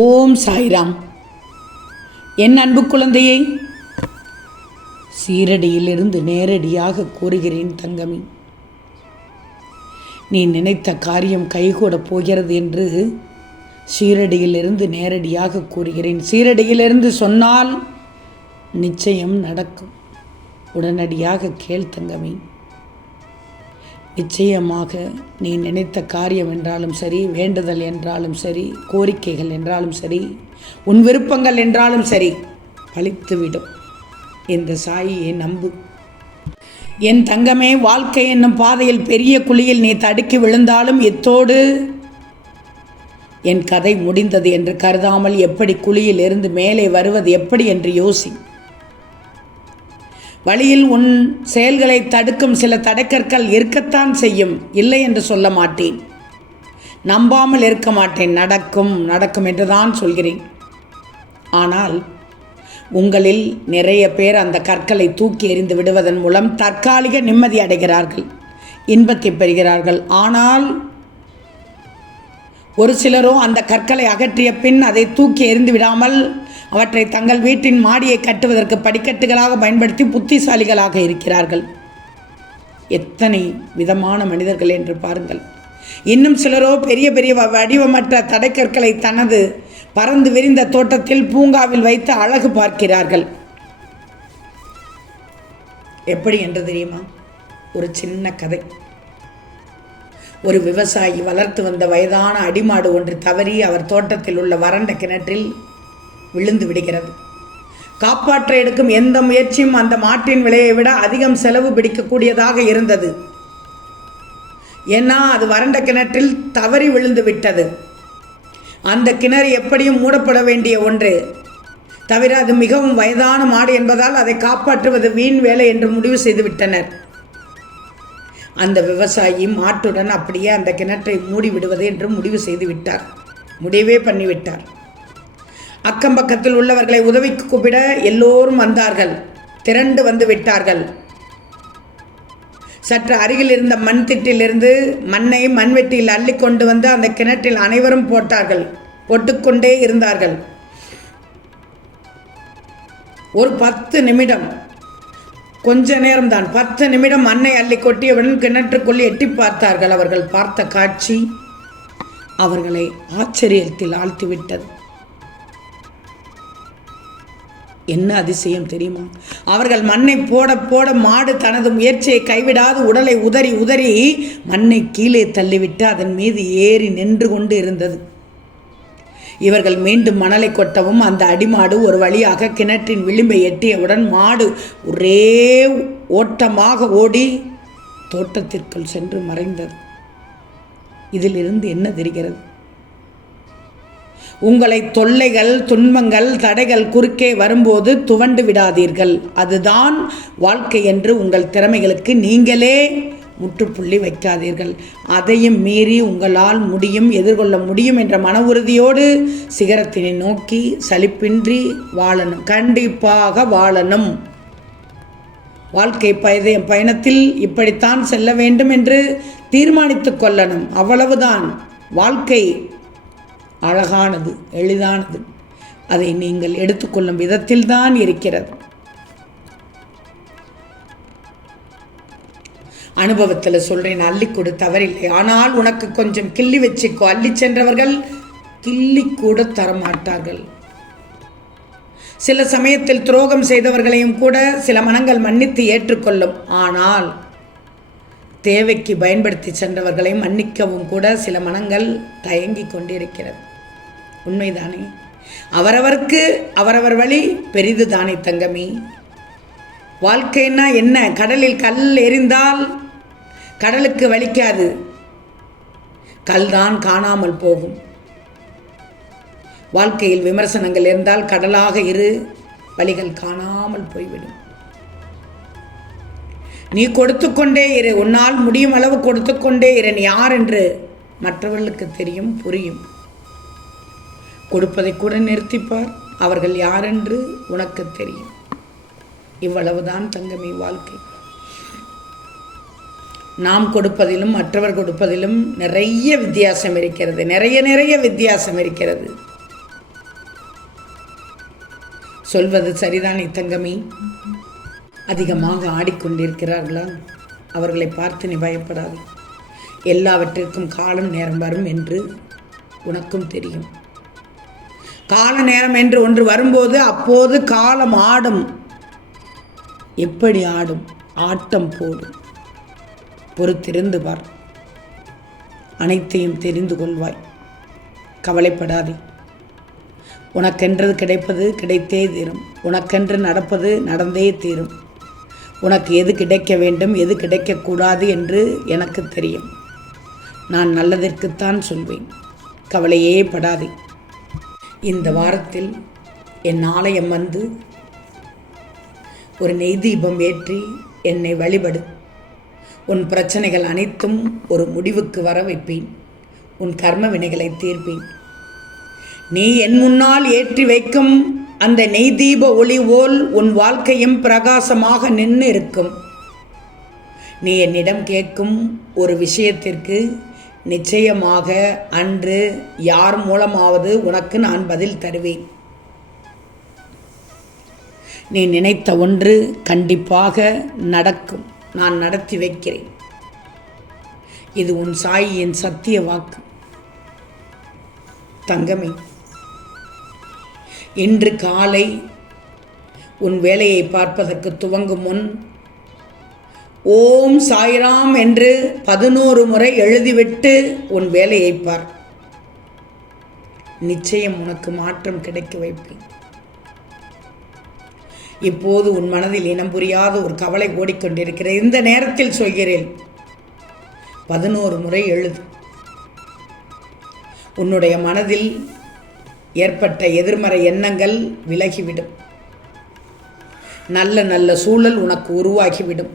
ஓம் சாய்ராம். என் அன்பு குழந்தையை, சீரடியிலிருந்து நேரடியாக கூறுகிறேன் தங்கமி. நீ நினைத்த காரியம் கைகூடப் போகிறது என்று சீரடியிலிருந்து நேரடியாக கூறுகிறேன். சீரடியிலிருந்து சொன்னால் நிச்சயம் நடக்கும். உடனடியாக கேள் தங்கமி. நிச்சயமாக நீ நினைத்த காரியம் என்றாலும் சரி, வேண்டுதல் என்றாலும் சரி, கோரிக்கைகள் என்றாலும் சரி, உன் விருப்பங்கள் என்றாலும் சரி, பலித்துவிடும். இந்த சாயியை நம்பு. என் தங்கமே, வாழ்க்கை என்னும் பாதையில் பெரிய குழியில் நீ தடுக்கி விழுந்தாலும் எத்தோடு என் கதை முடிந்தது என்று கருதாமல் எப்படி குழியில் இருந்து மேலே வருவது எப்படி என்று யோசி. வழியில் உன் செயல்களை தடுக்கும் சில தடைக்கற்கள் இருக்கத்தான் செய்யும், இல்லை என்று சொல்ல மாட்டேன், நம்பாமல் இருக்க மாட்டேன். நடக்கும் என்று தான் சொல்கிறேன். ஆனால் உங்களில் நிறைய பேர் அந்த கற்களை தூக்கி எறிந்து விடுவதன் மூலம் தற்காலிக நிம்மதி அடைகிறார்கள், இன்பத்தை பெறுகிறார்கள். ஆனால் ஒரு சிலரோ அந்த கற்களை அகற்றிய பின் அதை தூக்கி எறிந்து விடாமல் அவற்றை தங்கள் வீட்டின் மாடியை கட்டுவதற்கு படிக்கட்டுகளாக பயன்படுத்தி புத்திசாலிகளாக இருக்கிறார்கள். எத்தனை விதமான மனிதர்கள் என்று பாருங்கள். இன்னும் சிலரோ பெரிய பெரிய வடிவமற்ற தடைக்கற்களை தனது பறந்து விரிந்த தோட்டத்தில் பூங்காவில் வைத்து அழகு பார்க்கிறார்கள். எப்படி என்று தெரியுமா? ஒரு சின்ன கதை. ஒரு விவசாயி வளர்த்து வந்த வயதான அடிமாடு ஒன்று தவறி அவர் தோட்டத்தில் உள்ள வறண்ட கிணற்றில் விழுந்து விடுகிறது. காப்பாற்ற எடுக்கும் எந்த முயற்சியும் அந்த மாட்டின் விலையை விட அதிகம் செலவு பிடிக்கக்கூடியதாக இருந்தது. ஏன்னா அது வறண்ட கிணற்றில் தவறி விழுந்து விட்டது. அந்த கிணறு எப்படியும் மூடப்பட வேண்டிய ஒன்று. தவிர அது மிகவும் வயதான மாடு என்பதால் அதை காப்பாற்றுவது வீண் வேலை என்று முடிவு செய்து விட்டனர். அந்த விவசாயி மாட்டுடன் அப்படியே அந்த கிணற்றை மூடி விடுவது என்று முடிவு செய்து விட்டார். முடிவே பண்ணிவிட்டார். அக்கம் பக்கத்தில் உள்ளவர்களை உதவிக்கு கூப்பிட எல்லோரும் வந்தார்கள். திரண்டு வந்து விட்டார்கள். சற்று அருகில் இருந்த மண் திட்டிலிருந்து மண்ணை மண்வெட்டியில் அள்ளி கொண்டு வந்து அந்த கிணற்றில் அனைவரும் போட்டுக்கொண்டே இருந்தார்கள். ஒரு 10 நிமிடம், கொஞ்ச நேரம்தான், 10 நிமிடம் மண்ணை அள்ளி கொட்டியவுடன் கிணற்றுக்குள் எட்டி பார்த்தார்கள். அவர்கள் பார்த்த காட்சி அவர்களை ஆச்சரியத்தில் ஆழ்த்திவிட்டது. என்ன அதிசயம் தெரியுமா? அவர்கள் மண்ணை போட போட மாடு தனது முயற்சியை கைவிடாது உடலை உதறி மண்ணை கீழே தள்ளிவிட்டு அதன் மீது ஏறி நின்று கொண்டு இருந்தது. இவர்கள் மீண்டும் மணலை கொட்டவும் அந்த அடிமாடு ஒரு வழியாக கிணற்றின் விளிம்பை எட்டியவுடன் மாடு ஒரே ஓட்டமாக ஓடி தோட்டத்திற்குள் சென்று மறைந்தது. இதிலிருந்து என்ன தெரிகிறது? உங்களை தொல்லைகள், துன்பங்கள், தடைகள் குறுக்கே வரும்போது துவண்டு விடாதீர்கள். அதுதான் வாழ்க்கை என்று உங்கள் திறமைகளுக்கு நீங்களே முற்றுப்புள்ளி வைக்காதீர்கள். அதையும் மீறி உங்களால் முடியும், எதிர்கொள்ள முடியும் என்ற மன உறுதியோடு சிகரத்தினை நோக்கி சலிப்பின்றி வாழணும். கண்டிப்பாக வாழணும். வாழ்க்கை பயணத்தில் இப்படித்தான் செல்ல வேண்டும் என்று தீர்மானித்து கொள்ளணும். அவ்வளவுதான். வாழ்க்கை அழகானது, எளிதானது. அதை நீங்கள் எடுத்துக்கொள்ளும் விதத்தில்தான் இருக்கிறது. அனுபவத்தில் சொல்கிறேன், அள்ளிக்கூட தவறில்லை. ஆனால் உனக்கு கொஞ்சம் கிள்ளி வச்சுக்கோ. அள்ளி சென்றவர்கள் கிள்ளி கூட தரமாட்டார்கள். சில சமயத்தில் துரோகம் செய்தவர்களையும் கூட சில மனங்கள் மன்னித்து ஏற்றுக்கொள்ளும். ஆனால் தேவைக்கு பயன்படுத்தி சென்றவர்களை மன்னிக்கவும் கூட சில மனங்கள் தயங்கி கொண்டிருக்கிறது. உண்மைதானே? அவரவருக்கு அவரவர் வழி பெரிது தானே தங்கமி. வாழ்க்கைன்னா என்ன? கடலில் கல் எறிந்தால் கடலுக்கு வலிக்காது, கல்தான் காணாமல் போகும். வாழ்க்கையில் விமர்சனங்கள் இருந்தால் கடலாக இரு, வழிகள் காணாமல் போய்விடும். நீ கொடுத்து கொண்டே இரு. உன்னால் முடியும் அளவு கொடுத்து கொண்டே இரு. நீ யார் என்று மற்றவர்களுக்கு தெரியும், புரியும். கொடுப்பதை கூட நிறுத்திப்பார். அவர்கள் யாரென்று உனக்கு தெரியும். இவ்வளவுதான் தங்கமே வாழ்க்கை. நாம் கொடுப்பதிலும் மற்றவர் கொடுப்பதிலும் நிறைய வித்தியாசம் இருக்கிறது. நிறைய வித்தியாசம் இருக்கிறது. சொல்வது சரிதானே தங்கமே? அதிகமாக ஆடிக்கொண்டிருக்கிறார்களா? அவர்களை பார்த்து நீ பயப்படாது. எல்லாவற்றிற்கும் காலம் நேரம் வரும் என்று உனக்கும் தெரியும். கால நேரம் என்று ஒன்று வரும்போது அப்போது காலம் ஆடும். எப்படி ஆடும்? ஆட்டம் போடும். பொறுத்திருந்து பார், அனைத்தையும் தெரிந்து கொள்வாய். கவலைப்படாதே. உனக்கென்றது கிடைப்பது கிடைத்தே தீரும். உனக்கென்று நடப்பது நடந்தே தீரும். உனக்கு எது கிடைக்க வேண்டும், எது கிடைக்கக்கூடாது என்று எனக்கு தெரியும். நான் நல்லதற்குத்தான் சொல்வேன். கவலையே படாதே. இந்த வாரத்தில் என் ஆலயம் வந்து ஒரு நெய் தீபம் ஏற்றி என்னை வழிபடு. உன் பிரச்சனைகள் அனைத்தும் ஒரு முடிவுக்கு வர வைப்பேன். உன் கர்ம வினைகளை தீர்ப்பேன். நீ என் முன்னால் ஏற்றி வைக்கும் அந்த நெய் தீப ஒளி போல் உன் வாழ்க்கையும் பிரகாசமாக நின்று இருக்கும். நீ என்னிடம் கேட்கும் ஒரு விஷயத்திற்கு நிச்சயமாக அன்று யார் மூலமாவது உனக்கு நான் பதில் தருவேன். நீ நினைத்த ஒன்று கண்டிப்பாக நடக்கும். நான் நடத்தி வைக்கிறேன். இது உன் சாயியின் சத்திய வாக்கு. தங்கமே, இன்று காலை உன் வேலையை பார்ப்பதற்கு துவங்கும் முன் ஓம் சாய்ராம் என்று 11 முறை எழுதிவிட்டு உன் வேலையை பார். நிச்சயம் உனக்கு மாற்றம் கிடைக்க வைப்பேன். இப்போது உன் மனதில் இனம் புரியாத ஒரு கவலை ஓடிக்கொண்டிருக்கிறது. இந்த நேரத்தில் சொல்கிறேன், 11 முறை எழுது. உன்னுடைய மனதில் ஏற்பட்ட எதிர்மறை எண்ணங்கள் விலகிவிடும். நல்ல நல்ல சூழல் உனக்கு உருவாகிவிடும்.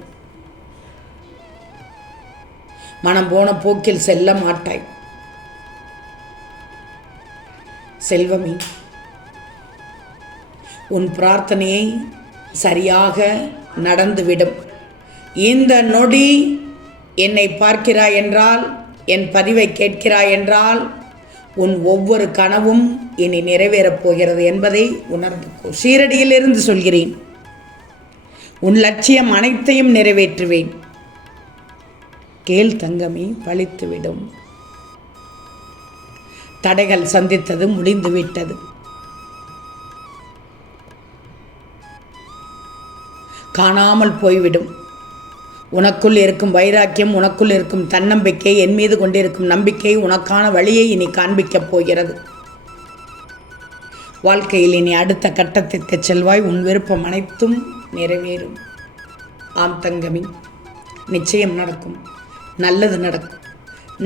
மனம் போன போக்கில் செல்ல மாட்டாய். செல்வமே, உன் பிரார்த்தனையை சரியாக நடந்துவிடும். இந்த நொடி என்னை பார்க்கிறாய் என்றால், என் பதிவை கேட்கிறாய் என்றால், உன் ஒவ்வொரு கனவும் இனி நிறைவேறப் போகிறது என்பதை உணர்ந்துக்கோ. ஷீரடியிலிருந்து சொல்கிறேன். உன் லட்சியம் அனைத்தையும் நிறைவேற்றுவேன். கேள் தங்கமே, பழித்துவிடும். தடைகள் சந்தித்தது முடிந்துவிட்டது. காணாமல் போய்விடும். உனக்குள் இருக்கும் வைராக்கியம், உனக்குள் இருக்கும் தன்னம்பிக்கை, என் மீது கொண்டிருக்கும் நம்பிக்கை உனக்கான வழியை இனி காண்பிக்கப் போகிறது. வாழ்க்கையில் இனி அடுத்த கட்டத்திற்கு செல்வாய். உன் விருப்பம் அனைத்தும் நிறைவேறும். ஆம் தங்கமி, நிச்சயம் நடக்கும். நல்லது நடக்கும்.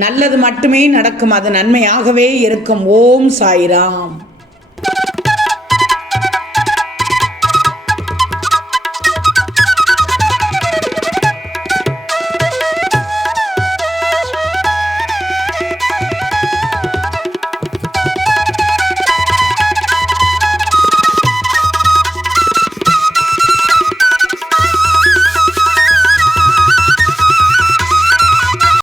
நல்லது மட்டுமே நடக்கும். அது நன்மையாகவே இருக்கும். ஓம் சாய்ராம்.